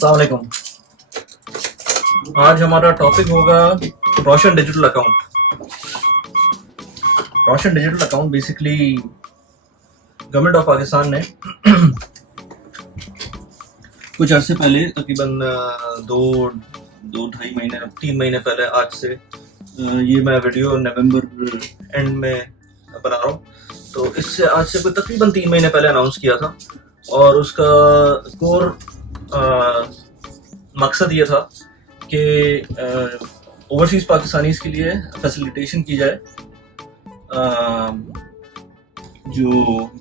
अस्सलाम वालेकुम। आज हमारा टॉपिक होगा Roshan digital account. Roshan digital account basically government of Pakistan ने कुछ अर्से पहले तकरीबन दो दो ढाई महीने 3 महीने पहले आज से ये मैं वीडियो नवंबर एंड में बना रहा हूँ, तो इससे आज से कोई तकरीबन 3 महीने पहले अनाउंस किया था। और उसका कोर मकसद ये था कि ओवरसीज़ पाकिस्तानीज के लिए फैसिलिटेशन की जाए, जो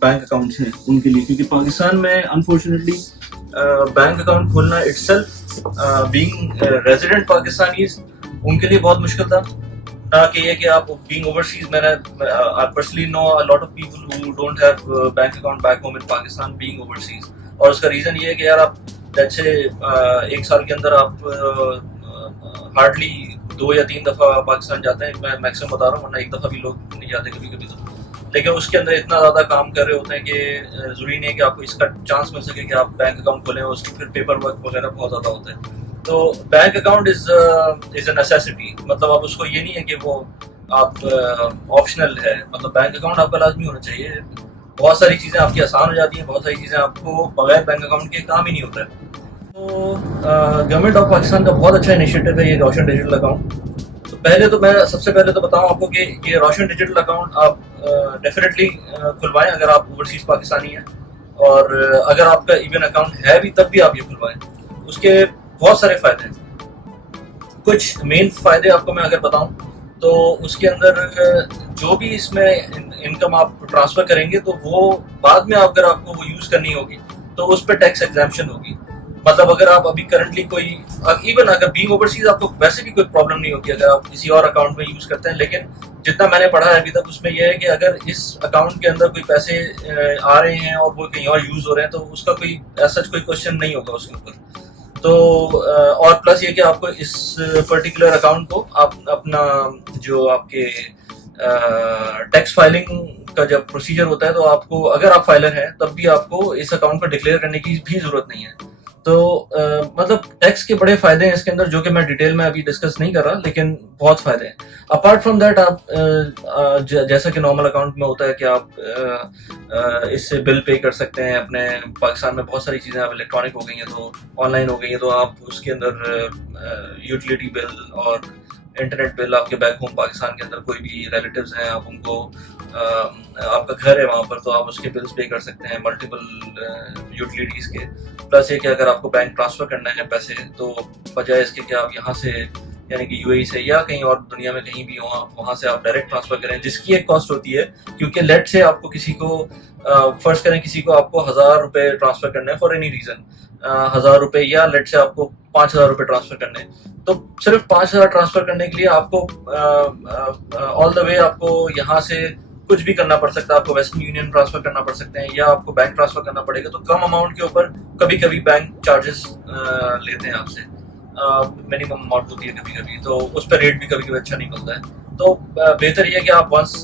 बैंक अकाउंट्स हैं उनके लिए, क्योंकि पाकिस्तान में अनफॉर्चुनेटली बैंक अकाउंट खोलना इटसेल्फ बीइंग रेजिडेंट पाकिस्तानीज उनके लिए बहुत मुश्किल था। ताकि ये कि आप बीइंग ओवरसीज, मैंने I personally know a lot of people who don't have bank account back home in Pakistan being overseas. और उसका रीज़न ये है कि यार आप जैसे एक साल के अंदर आप हार्डली 2 या 3 दफ़ा पाकिस्तान जाते हैं, मैं मैक्सिमम बता रहा हूँ, वरना एक दफ़ा भी लोग नहीं जाते कभी कभी तो। लेकिन उसके अंदर इतना ज़्यादा काम कर रहे होते हैं कि ज़रूरी नहीं है कि आपको इसका चांस मिल सके कि आप बैंक अकाउंट खोलें, उसके फिर पेपर वर्क वगैरह बहुत ज़्यादा होता है। तो bank account is a necessity, मतलब आप उसको ये नहीं है कि वो आप ऑप्शनल है, मतलब बैंक अकाउंट आपका लाजमी होना चाहिए। बहुत सारी चीज़ें आपकी आसान हो जाती हैं, बहुत सारी चीज़ें आपको बगैर बैंक अकाउंट के काम ही नहीं होता है। तो गवर्नमेंट ऑफ पाकिस्तान का बहुत अच्छा इनिशिएटिव है ये रोशन डिजिटल अकाउंट। तो पहले तो मैं सबसे पहले तो बताऊं आपको कि ये रोशन डिजिटल अकाउंट आप डेफिनेटली खुलवाएं अगर आप ओवरसीज पाकिस्तानी हैं, और अगर आपका इवन अकाउंट है भी तब भी आप ये खुलवाएं। उसके बहुत सारे फ़ायदे हैं। कुछ मेन फ़ायदे आपको मैं अगर बताऊं तो उसके अंदर जो भी इसमें इनकम आप ट्रांसफ़र करेंगे तो वो बाद में अगर आपको वो यूज़ करनी होगी तो उस पर टैक्स एग्जैम्पशन होगी। मतलब अगर आप अभी करंटली कोई इवन अगर बीइंग ओवरसीज आपको वैसे भी कोई प्रॉब्लम नहीं होगी अगर आप किसी और अकाउंट में यूज़ करते हैं, लेकिन जितना मैंने पढ़ा है अभी तक उसमें यह है कि अगर इस अकाउंट के अंदर कोई पैसे आ रहे हैं और वो कहीं और यूज़ हो रहे हैं तो उसका कोई ऐसा कोई क्वेश्चन नहीं होगा उसके ऊपर। तो और प्लस ये कि आपको इस पर्टिकुलर अकाउंट को आप अपना जो आपके टैक्स फाइलिंग का जब प्रोसीजर होता है तो आपको, अगर आप फाइलर हैं तब भी आपको इस अकाउंट को डिक्लेयर करने की भी ज़रूरत नहीं है। तो मतलब टैक्स के बड़े फायदे हैं इसके अंदर, जो कि मैं डिटेल में अभी डिस्कस नहीं कर रहा, लेकिन बहुत फायदे हैं। अपार्ट फ्रॉम दैट आप जैसा कि नॉर्मल अकाउंट में होता है कि आप इससे बिल पे कर सकते हैं अपने। पाकिस्तान में बहुत सारी चीज़ें अब इलेक्ट्रॉनिक हो गई हैं, तो ऑनलाइन हो गई हैं, तो आप उसके अंदर यूटिलिटी बिल और इंटरनेट बिल, आपके बैक होम पाकिस्तान के अंदर कोई भी रिलेटिव्स हैं, आप उनको आपका घर है वहाँ पर तो आप उसके बिल्स पे कर सकते हैं मल्टीपल यूटिलिटीज़ के। प्लस ये कि अगर आपको बैंक ट्रांसफ़र करना है पैसे, तो बजाय इसके कि आप यहाँ से यानी कि यूएई से या कहीं और दुनिया में कहीं भी हो, आप वहाँ से आप डायरेक्ट ट्रांसफ़र करें, जिसकी एक कॉस्ट होती है। क्योंकि लेट से आपको किसी को फ़र्ज़ करें किसी को आपको 1000 रुपये ट्रांसफ़र करने हैं फॉर एनी रीज़न, 1000 रुपये या लेट से आपको 5000 रुपये ट्रांसफ़र करने हैं, तो सिर्फ 5000 ट्रांसफ़र करने के लिए आपको ऑल द वे आपको यहाँ से कुछ भी करना पड़ सकता है। आपको वेस्टर्न यूनियन ट्रांसफर करना पड़ सकते हैं या आपको बैंक ट्रांसफर करना पड़ेगा, तो कम अमाउंट के ऊपर कभी कभी बैंक चार्जेस लेते हैं आपसे, मिनिमम अमाउंट होती है कभी कभी, तो उस पर रेट भी कभी कभी अच्छा नहीं मिलता है। तो बेहतर ये है कि आप वंस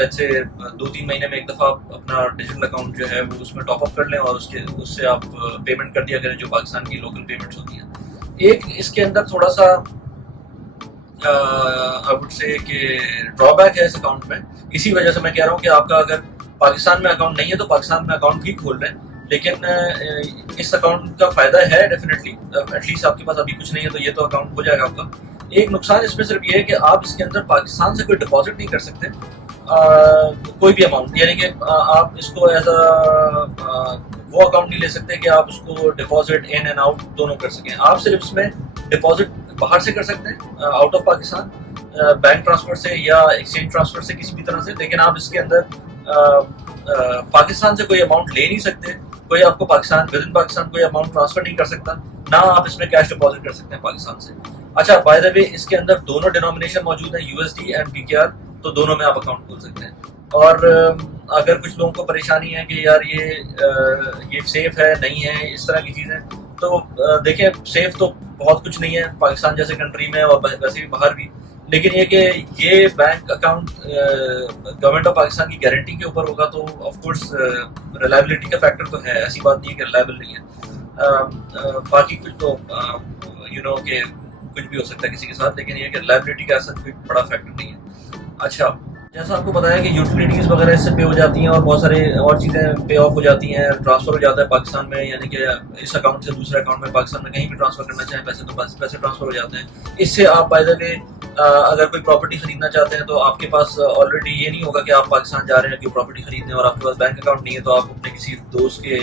लेट्स से 2-3 महीने में एक दफ़ा आप अपना डिजिटल अकाउंट जो है वो उसमें टॉप अप कर लें और उससे आप पेमेंट कर दिया करें जो पाकिस्तान की लोकल पेमेंट्स होती हैं। एक इसके अंदर थोड़ा सा आई वुड से कि ड्रॉबैक है इस अकाउंट में। इसी वजह से मैं कह रहा हूँ कि आपका अगर पाकिस्तान में अकाउंट नहीं है तो पाकिस्तान में अकाउंट भी खोल लें, लेकिन इस अकाउंट का फ़ायदा है डेफिनेटली। एटलीस्ट आपके पास अभी कुछ नहीं है तो ये तो अकाउंट हो जाएगा आपका। एक नुकसान इसमें सिर्फ ये है कि आप इसके अंदर पाकिस्तान से कोई डिपॉजिट नहीं कर सकते कोई भी अमाउंट, यानी कि आप इसको एज वो अकाउंट नहीं ले सकते कि आप उसको डिपॉजिट इन एंड आउट दोनों कर सकें। आप सिर्फ इसमें डिपॉजिट बाहर से कर सकते हैं out of Pakistan, bank transfer से या एक्सचेंज ट्रांसफर से, किसी भी तरह से। लेकिन आप इसके अंदर पाकिस्तान से कोई अमाउंट ले नहीं सकते, कोई आपको पाकिस्तान विद इन पाकिस्तान कोई अमाउंट ट्रांसफर नहीं कर सकता, ना आप इसमें कैश डिपॉजिट कर सकते हैं पाकिस्तान से। अच्छा, बाय द वे इसके अंदर दोनों डिनोमिनेशन मौजूद है, यूएसडी एंड पीकेआर, तो दोनों में आप अकाउंट खोल सकते हैं। और अगर कुछ लोगों को परेशानी है कि यार ये सेफ है नहीं है, इस तरह की चीज़ें, तो देखें सेफ तो बहुत कुछ नहीं है पाकिस्तान जैसे कंट्री में और वैसे भी बाहर भी। लेकिन ये bank account government of Pakistan की गारंटी के ऊपर होगा, तो ऑफ कोर्स रिलायबिलिटी का फैक्टर तो है, ऐसी बात नहीं है कि रिलायबल नहीं है। बाकी कुछ तो कि कुछ भी हो सकता है किसी के साथ, लेकिन ये कि लाइबिलिटी का ऐसा कोई बड़ा फैक्टर नहीं है। अच्छा, जैसा आपको बताया कि यूटिलिटीज़ वगैरह इससे पे हो जाती हैं और बहुत सारे और चीज़ें पे ऑफ हो जाती हैं, ट्रांसफ़र हो जाता है पाकिस्तान में, यानी कि इस अकाउंट से दूसरे अकाउंट में पाकिस्तान में कहीं भी ट्रांसफ़र करना चाहें पैसे तो बस पैसे ट्रांसफ़र हो जाते हैं। इससे आप बाय द वे अगर कोई प्रॉपर्टी खरीदना चाहते हैं तो आपके पास ऑलरेडी ये नहीं होगा कि आप पाकिस्तान जा रहे हैं कोई प्रॉपर्टी खरीदने और आपके पास बैंक अकाउंट नहीं है, तो आप अपने किसी दोस्त के,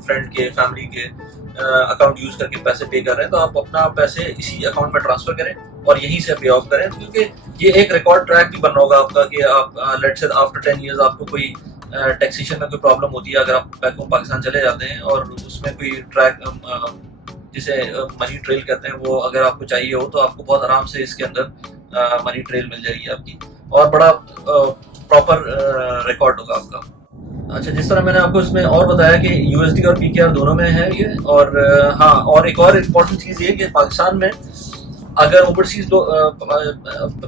फ्रेंड के, फैमिली के अकाउंट यूज़ करके पैसे पे कर रहे हैं, तो आप अपना पैसे इसी अकाउंट में ट्रांसफ़र करें और यहीं से पे ऑफ करें, क्योंकि ये एक रिकॉर्ड ट्रैक भी बन रहा होगा आपका कि आप लेट्स से आफ्टर 10 इयर्स आपको कोई टैक्सेशन में कोई प्रॉब्लम होती है अगर आप बैक होम पाकिस्तान चले जाते हैं और उसमें कोई ट्रैक जिसे मनी ट्रेल कहते हैं वो अगर आपको चाहिए हो तो आपको बहुत आराम से इसके अंदर मनी ट्रेल मिल जाएगी आपकी और बड़ा प्रॉपर रिकॉर्ड होगा आपका। अच्छा, जिस तरह मैंने आपको इसमें और बताया कि यूएसडी और पीकेआर दोनों में है ये, और हाँ, और एक और इम्पोर्टेंट चीज़ ये कि पाकिस्तान में अगर ओवरसीज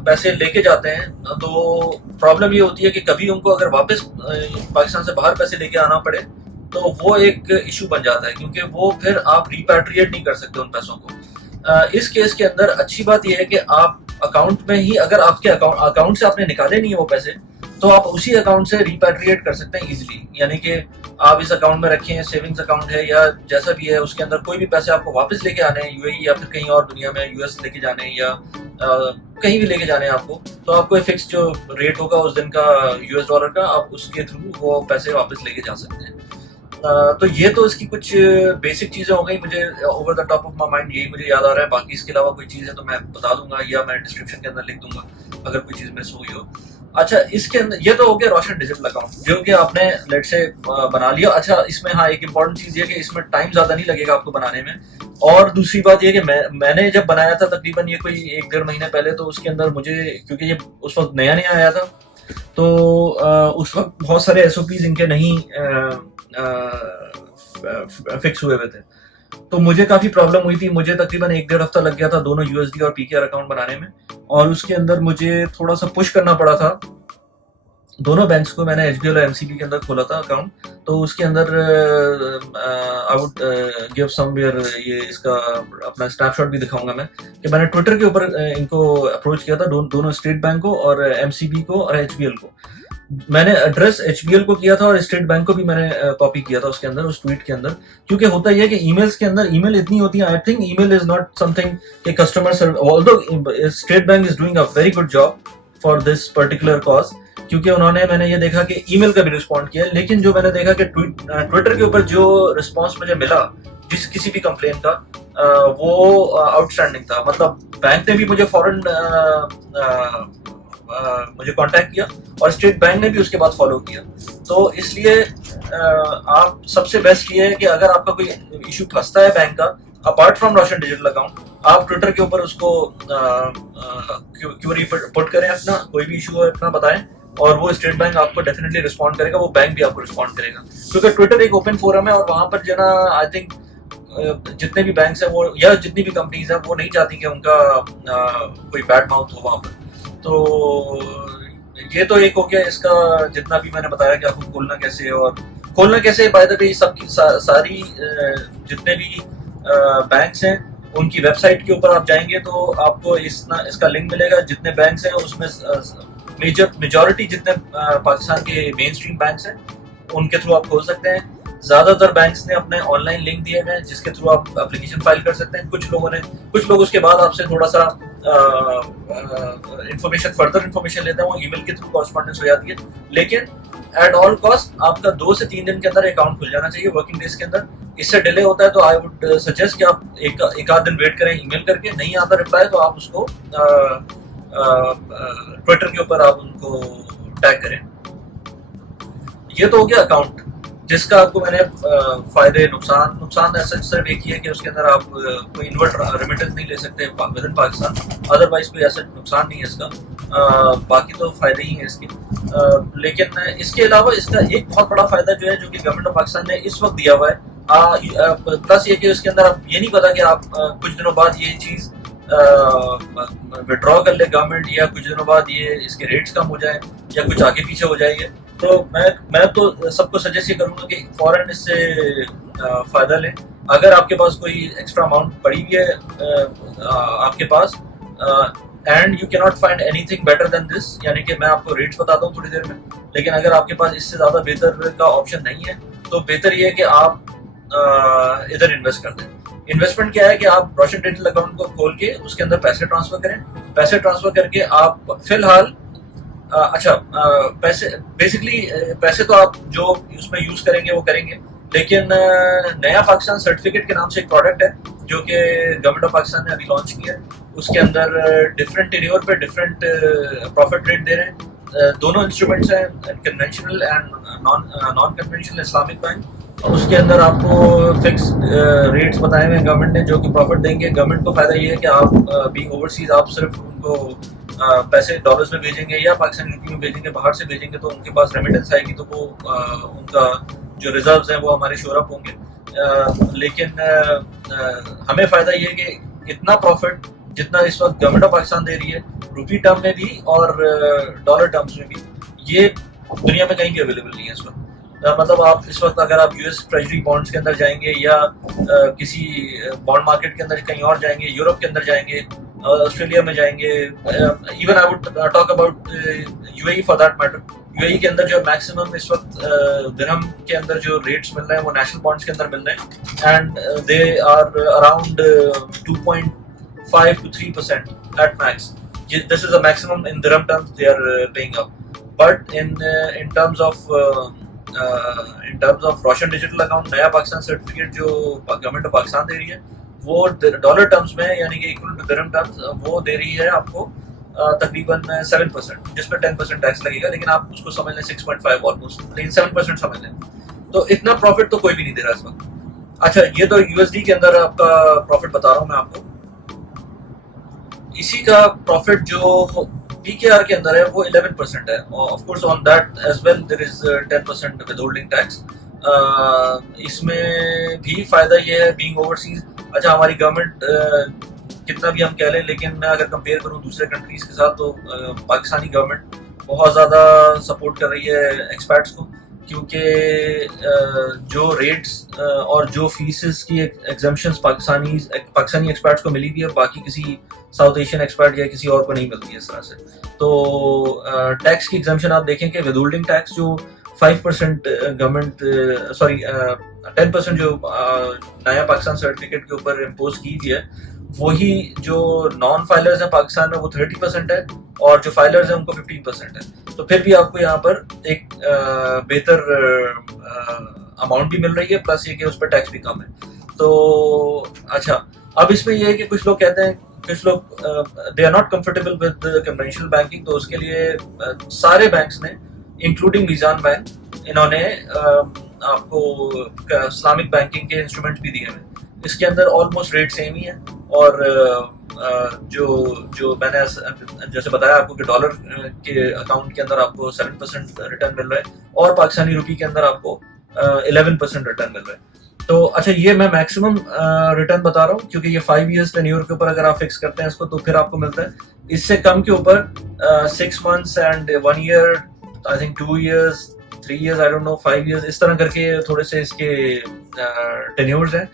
पैसे लेके जाते हैं तो प्रॉब्लम ये होती है कि कभी उनको अगर वापस पाकिस्तान से बाहर पैसे लेके आना पड़े तो वो एक इशू बन जाता है, क्योंकि वो फिर आप रिपैट्रिएट नहीं कर सकते उन पैसों को। इस केस के अंदर अच्छी बात यह है कि आप अकाउंट में ही, अगर आपके अकाउंट से आपने निकाले नहीं है वो पैसे, तो आप उसी अकाउंट से रिपैट्रिएट कर सकते हैं इजीली, यानी कि आप इस अकाउंट में रखें, सेविंग्स अकाउंट है या जैसा भी है, उसके अंदर कोई भी पैसे आपको वापस लेके आने हैं यूएई या फिर कहीं और दुनिया में यूएस लेके जाने हैं या कहीं भी लेके जाने हैं आपको, तो आपको फिक्स जो रेट होगा उस दिन का यूएस डॉलर का, आप उसके थ्रू वो पैसे वापस लेके जा सकते हैं। तो ये तो इसकी कुछ बेसिक चीज़ें हो गई, मुझे over the top of my mind यही मुझे याद आ रहा है। बाकी इसके अलावा कोई चीज़ है तो मैं बता दूंगा या मैं डिस्क्रिप्शन के अंदर लिख दूंगा अगर कोई चीज़ मिस हुई हो। अच्छा, इसके अंदर ये तो हो गया रोशन डिजिटल अकाउंट जो कि आपने लेट से बना लिया। अच्छा, इसमें हाँ एक इम्पॉर्टेंट चीज़ ये कि इसमें टाइम ज़्यादा नहीं लगेगा आपको बनाने में, और दूसरी बात ये कि मैंने जब बनाया था तकरीबन ये कोई 1-1.5 महीने पहले, तो उसके अंदर मुझे, क्योंकि ये उस वक्त नया नया आया था, तो उस वक्त बहुत सारे एसओपीज इनके नहीं फिक्स हुए हुए थे, तो मुझे काफ़ी प्रॉब्लम हुई थी। मुझे तकरीबन 1-1.5 हफ्ता लग गया था दोनों यूएसडी और पीकेआर अकाउंट बनाने में, और उसके अंदर मुझे थोड़ा सा पुश करना पड़ा था दोनों बैंक्स को। मैंने एचबीएल और एमसीबी के अंदर खोला था अकाउंट, तो उसके अंदर आई वुड गिव समवेयर, ये इसका अपना स्नैपशॉट भी दिखाऊंगा मैं, कि मैंने ट्विटर के ऊपर इनको अप्रोच किया था, दोनों स्टेट बैंक को और एमसीबी को और एचबीएल को। मैंने एड्रेस एचबीएल को किया था और स्टेट बैंक को भी मैंने कॉपी किया था उसके अंदर, उस ट्वीट के अंदर, क्योंकि होता ही है कि ईमेल्स के अंदर ईमेल इतनी होती है, I think email is not something कि customer service, although State Bank is doing a very good job for this particular cause, क्योंकि उन्होंने, मैंने ये देखा कि ईमेल का भी रिस्पॉन्ड किया, लेकिन जो मैंने देखा कि ट्विटर के ऊपर जो रिस्पॉन्स मुझे मिला जिस किसी भी कंप्लेन का, वो आउटस्टैंडिंग था। मतलब बैंक ने भी मुझे फॉरन मुझे कांटेक्ट किया और स्टेट बैंक ने भी उसके बाद फॉलो किया। तो इसलिए आप सबसे बेस्ट ये है कि अगर आपका कोई इशू फंसता है बैंक का, apart from Roshan digital account, आप ट्विटर के ऊपर उसको क्यूरी पुट करें, अपना कोई भी इशू है अपना बताएं, और वो स्टेट बैंक आपको डेफिनेटली रिस्पॉन्ड करेगा, वो बैंक भी आपको रिस्पॉन्ड करेगा, क्योंकि ट्विटर एक ओपन फोरम है और वहां पर जो ना, आई थिंक जितने भी बैंक्स हैं वो या जितनी भी कंपनीज हैं वो नहीं चाहती कि उनका कोई बैड माउथ हो वहां पर। तो ये तो एक हो गया इसका, जितना भी मैंने बताया कि आपको खोलना कैसे और खोलना कैसे। बाय द वे सबकी सारी जितने भी बैंक्स हैं उनकी वेबसाइट के ऊपर आप जाएंगे तो आपको इसका लिंक मिलेगा। जितने बैंक्स हैं उसमें मेजॉरिटी जितने पाकिस्तान के मेन स्ट्रीम बैंक्स हैं उनके थ्रू आप खोल सकते हैं। ज्यादातर बैंक्स ने अपने ऑनलाइन लिंक दिए हैं जिसके थ्रू आप एप्लीकेशन फाइल कर सकते हैं। कुछ लोग उसके बाद आपसे थोड़ा सा फर्दर इंफॉर्मेशन लेते हैं, वो ईमेल के थ्रू कॉरेस्पॉन्डेंस हो जाती है, लेकिन एट ऑल कॉस्ट आपका 2 से 3 दिन के अंदर अकाउंट खुल जाना चाहिए, वर्किंग डेज के अंदर। इससे डिले होता है तो आई वुड सजेस्ट कि आप एक आध दिन वेट करें ईमेल करके, नहीं आता रिप्लाई तो आप उसको ट्विटर के ऊपर आप उनको टैग करें। ये तो हो गया अकाउंट जिसका आपको मैंने फायदे नुकसान ऐसा सिर्फ एक ही है कि उसके अंदर आप कोई इनवर्ट रेमिटेंस नहीं ले सकते विद इन पाकिस्तान, अदरवाइज कोई ऐसा नुकसान नहीं है इसका। बाकी तो फायदे ही हैं इसके। लेकिन इसके अलावा इसका एक बहुत बड़ा फायदा जो है, जो कि गवर्नमेंट ऑफ पाकिस्तान ने इस वक्त दिया हुआ है, प्लस ये कि उसके अंदर आप ये नहीं पता कि आप कुछ दिनों बाद ये चीज़ विड्रॉ कर ले गवर्नमेंट, या कुछ दिनों बाद ये इसके रेट्स कम हो जाए या कुछ आगे पीछे हो जाएंगे। तो मैं तो सबको सजेस्ट ये करूँगा कि फौरन इससे फ़ायदा लें, अगर आपके पास कोई एक्स्ट्रा अमाउंट पड़ी हुई है आपके पास, and you can not find anything better than this, यानी कि मैं आपको रेट्स बताता हूँ थोड़ी देर में, लेकिन अगर आपके पास इससे ज़्यादा बेहतर का ऑप्शन नहीं है तो बेहतर ये है कि आप इधर इन्वेस्ट कर दें। इन्वेस्टमेंट क्या है कि आप रोशन डिजिटल अकाउंट को खोल के उसके अंदर पैसे ट्रांसफर करें। पैसे ट्रांसफर करके आप फिलहाल पैसे बेसिकली पैसे तो आप जो उसमें यूज करेंगे वो करेंगे, लेकिन नया पाकिस्तान सर्टिफिकेट के नाम से एक प्रोडक्ट है जो कि गवर्नमेंट ऑफ पाकिस्तान ने अभी लॉन्च किया है। उसके अंदर डिफरेंट टेन्योर पे डिफरेंट प्रॉफिट रेट दे रहे हैं। दोनों इंस्ट्रूमेंट्स हैं, conventional and non conventional Islamic bank. उसके अंदर आपको फिक्स रेट्स बताए हुए हैं गवर्नमेंट ने जो कि प्रॉफिट देंगे। गवर्नमेंट को फायदा ये है कि आप बीइंग ओवरसीज आप सिर्फ उनको पैसे डॉलर्स में भेजेंगे या पाकिस्तानी रुपये में भेजेंगे, बाहर से भेजेंगे तो उनके पास रेमिटेंस आएगी तो वो उनका जो रिजर्व्स हैं वो हमारे शोर अप होंगे। लेकिन हमें फ़ायदा ये है कि इतना प्रॉफिट जितना इस वक्त गवर्नमेंट ऑफ पाकिस्तान दे रही है रुपी टर्म में भी और डॉलर टर्म्स में भी, ये दुनिया में कहीं भी अवेलेबल नहीं है इस वक्त। मतलब आप इस वक्त अगर आप यूएस ट्रेजरी बॉन्ड्स के अंदर जाएंगे या किसी बॉन्ड मार्केट के अंदर कहीं और जाएंगे, यूरोप के अंदर जाएंगे, ऑस्ट्रेलिया में जाएंगे, even I would talk about UAE for that matter. UAE के अंदर जो मैक्सिमम इस वक्त दिरहम के अंदर जो रेट्स मिल रहे हैं वो नेशनल बॉन्ड्स के अंदर मिल रहे हैं, and they are around 2.5 to 3% at max. This is the maximum in dirham terms they are paying up. But in terms of Roshan digital account नया पाकिस्तान सर्टिफिकेट जो गवर्नमेंट ऑफ पाकिस्तान दे रही है वो डॉलर टर्म्स में यानी कि इक्वल टू दिरहम टर्म्स वो दे रही है आपको तकरीबन 7%, जिस पर 10% टैक्स लगेगा, लेकिन आप उसको समझ लें 6.5 ऑलमोस्ट, लेकिन 7% समझ लें। तो इतना प्रॉफिट तो कोई भी नहीं दे रहा इस वक्त। अच्छा, ये तो यूएसडी के अंदर आपका प्रॉफिट बता रहा हूँ मैं आपको। इसी का प्रॉफिट जो पीकेआर के अंदर है वो 11% है। Of course on that as well there is 10% withholding tax. इसमें भी फायदा ये है बीइंग ओवरसीज। अच्छा, हमारी गवर्नमेंट कितना भी हम कह लें, लेकिन मैं अगर कंपेयर करूं दूसरे कंट्रीज के साथ तो पाकिस्तानी गवर्नमेंट बहुत ज़्यादा सपोर्ट कर रही है एक्सपर्ट्स को, क्योंकि जो रेट्स और जो फीसेस की एग्जम्पशंस पाकिस्तानी एक्सपर्ट्स को मिली हुई है बाकी किसी साउथ एशियन एक्सपर्ट या किसी और को नहीं मिलती है इस तरह से। तो टैक्स की एग्जम्पशन आप देखें कि विदहोल्डिंग टैक्स जो 5% गवर्नमेंट 10% जो नया पाकिस्तान सर्टिफिकेट के ऊपर इम्पोज की गई है, वही जो नॉन फाइलर्स हैं पाकिस्तान में वो 30% है और जो फाइलर्स हैं उनको 15% है। तो फिर भी आपको यहाँ पर एक बेहतर अमाउंट भी मिल रही है, प्लस ये कि उस पर टैक्स भी कम है। तो अच्छा, अब इसमें ये है कि कुछ लोग कहते हैं, कुछ लोग they are not comfortable with conventional banking, तो उसके लिए सारे बैंक्स ने इंक्लूडिंग मीजान बैंक इन्होंने आपको इस्लामिक बैंकिंग के इंस्ट्रूमेंट भी दिए हैं। इसके अंदर ऑलमोस्ट रेट सेम ही है और जो मैंने जैसे बताया आपको कि डॉलर के अकाउंट के अंदर आपको 7% रिटर्न मिल रहा है और पाकिस्तानी रुपये के अंदर आपको 11% रिटर्न मिल रहा है। तो अच्छा, ये मैं मैक्सिमम रिटर्न बता रहा हूँ क्योंकि ये 5 years टेन्योर के ऊपर अगर आप फिक्स करते हैं इसको तो फिर आपको मिलता है। इससे कम के ऊपर 6 months and 1 year, I think 2 years, 3 years, I don't know, 5 years, इस तरह करके थोड़े से इसके टेन्योर्स हैं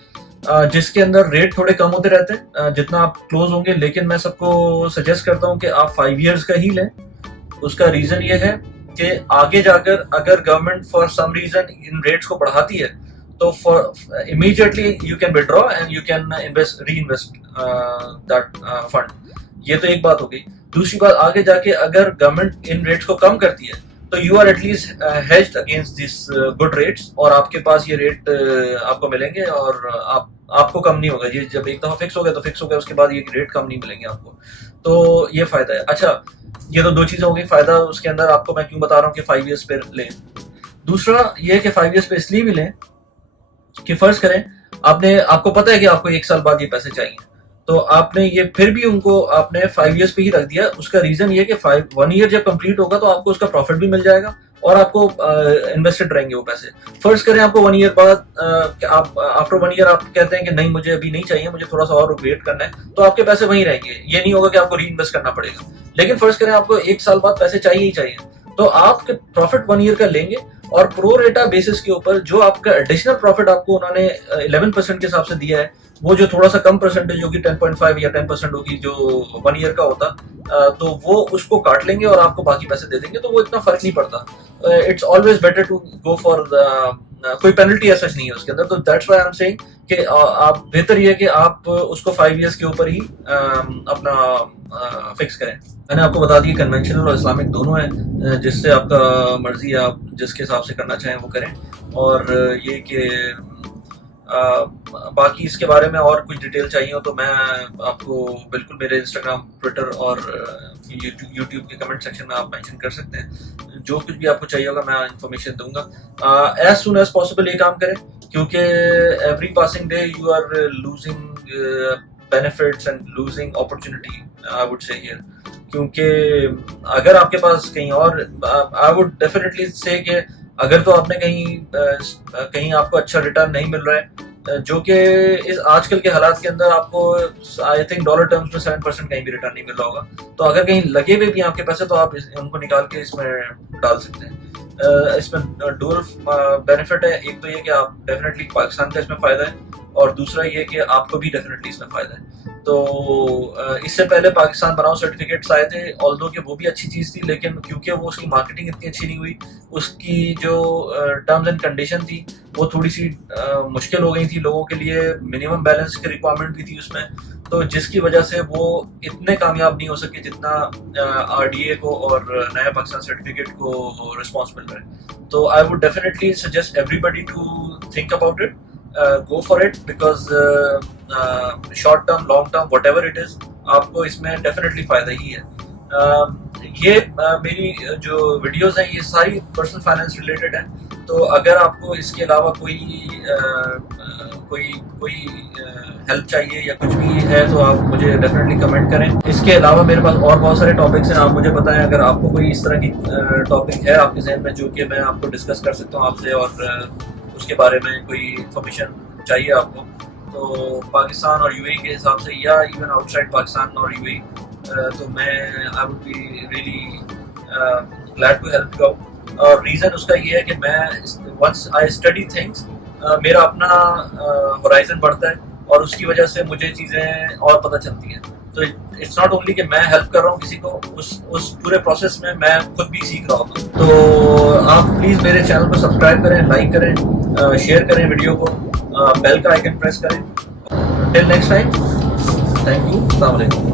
जिसके अंदर रेट थोड़े कम होते रहते हैं जितना आप क्लोज होंगे। लेकिन मैं सबको सजेस्ट करता हूँ कि आप 5 years का ही लें। उसका रीजन ये है कि आगे जाकर अगर गवर्नमेंट फॉर सम रीजन इन रेट्स को बढ़ाती है तो for immediately you can withdraw and you can reinvest that fund. ये तो एक बात हो गई। दूसरी बात, आगे जाके अगर गवर्नमेंट इन रेट्स को कम करती है तो you are at least hedged against this good rates और आपके पास ये रेट आपको मिलेंगे और आपको कम नहीं होगा। ये जब एक दफा फिक्स हो गया तो फिक्स हो गया, उसके बाद ये रेट कम नहीं मिलेंगे आपको। तो ये फायदा है। अच्छा, ये तो दो चीजें हो गई। फायदा उसके अंदर आपको मैं क्यों बता रहा हूँ कि 5 years पे लें। दूसरा ये है कि 5 years पे इसलिए भी लें कि फर्ज करें आपको पता है कि आपको 1 साल बाद ये पैसे चाहिए, तो आपने ये फिर भी उनको आपने 5 years पे ही रख दिया। उसका रीजन ये कि 1 year जब कंप्लीट होगा तो आपको उसका प्रॉफिट भी मिल जाएगा और आपको इन्वेस्टेड रहेंगे वो पैसे। फर्ज करें आपको 1 year बाद आप आफ्टर 1 year आप कहते हैं कि नहीं मुझे अभी नहीं चाहिए, मुझे थोड़ा सा और वेट करना है, तो आपके पैसे वहीं रहेंगे। ये नहीं होगा कि आपको री इन्वेस्ट करना पड़ेगा। लेकिन फर्ज करें आपको 1 साल बाद पैसे चाहिए ही चाहिए, तो आपके प्रॉफिट 1 year का लेंगे और प्रो रेटा बेसिस के ऊपर जो आपका एडिशनल प्रॉफिट आपको उन्होंने 11% के हिसाब से दिया है, वो जो थोड़ा सा कम परसेंटेज होगी 10.5 या 10% होगी जो 1 ईयर का होता, तो वो उसको काट लेंगे और आपको बाकी पैसे दे देंगे, तो वो इतना फर्क नहीं पड़ता। It's always better to go for कोई पेनल्टी ऐसा नहीं है उसके अंदर, तो that's why I am saying कि आप बेहतर ये है कि आप उसको 5 इयर्स के ऊपर ही अपना फिक्स करें। मैंने आपको बता दिया कन्वेंशनल और इस्लामिक दोनों हैं, जिससे आपका मर्जी है, आप जिसके हिसाब से करना चाहें वो करें। और ये कि बाकी इसके बारे में और कुछ डिटेल चाहिए हो तो मैं आपको बिल्कुल मेरे इंस्टाग्राम, ट्विटर और यूट्यूब के कमेंट सेक्शन में आप मेंशन कर सकते हैं। जो कुछ भी आपको चाहिए होगा मैं इन्फॉर्मेशन दूंगा। एज सुन एज पॉसिबल ये काम करें, क्योंकि every passing day you are losing benefits and losing opportunity, I would say here. क्योंकि अगर आपके पास कहीं और, आई वुड डेफिनेटली से कि अगर तो आपने कहीं आपको अच्छा रिटर्न नहीं मिल रहा है, जो कि इस आजकल के हालात के अंदर आपको आई थिंक डॉलर टर्म्स में 7% कहीं भी रिटर्न नहीं मिल रहा होगा, तो अगर कहीं लगे हुए भी आपके पैसे तो आप उनको निकाल के इसमें डाल सकते हैं। इसमें डुअल बेनिफिट है, एक तो ये कि आप डेफिनेटली पाकिस्तान का इसमें फायदा है, और दूसरा ये कि आपको भी डेफिनेटली इसमें फायदा है। तो इससे पहले पाकिस्तान बनाओ सर्टिफिकेट्स आए थे, ऑल्दो कि वो भी अच्छी चीज़ थी, लेकिन क्योंकि वो उसकी मार्केटिंग इतनी अच्छी नहीं हुई, उसकी जो टर्म्स एंड कंडीशन थी वो थोड़ी सी मुश्किल हो गई थी लोगों के लिए, मिनिमम बैलेंस की रिक्वायरमेंट भी थी उसमें, तो जिसकी वजह से वो इतने कामयाब नहीं हो सके जितना आरडीए को और नया पाकिस्तान सर्टिफिकेट को रिस्पॉन्स मिल रहा है। तो I would definitely suggest everybody to think about it, go for it, because short term, long term, whatever it is, आपको इसमें definitely फायदा ही है। ये मेरी जो वीडियोस हैं ये सारी पर्सनल फाइनेंस रिलेटेड हैं, तो अगर आपको इसके अलावा कोई हेल्प चाहिए या कुछ भी है तो आप मुझे डेफिनेटली कमेंट करें। इसके अलावा मेरे पास और बहुत सारे टॉपिक्स हैं, आप मुझे बताएं अगर आपको कोई इस तरह की टॉपिक है आपके जहन में जो कि मैं आपको डिस्कस कर सकता हूँ आपसे, और उसके बारे में कोई इंफॉर्मेशन चाहिए आपको, तो पाकिस्तान और यूएई के हिसाब से या इवन आउटसाइड पाकिस्तान और यूएई, तो मैं I would be really glad to help you out. और रीज़न उसका ये है कि मैं वंस आई स्टडी थिंग्स, मेरा अपना होराइजन बढ़ता है और उसकी वजह से मुझे चीज़ें और पता चलती हैं। तो इट्स नॉट ओनली कि मैं हेल्प कर रहा हूँ किसी को, उस पूरे प्रोसेस में मैं खुद भी सीख रहा हूँ। तो आप प्लीज़ मेरे चैनल को सब्सक्राइब करें, लाइक करें, शेयर करें वीडियो को, बेल का आइकन प्रेस करें। Till next time, thank you, अस्सलाम वालेकुम।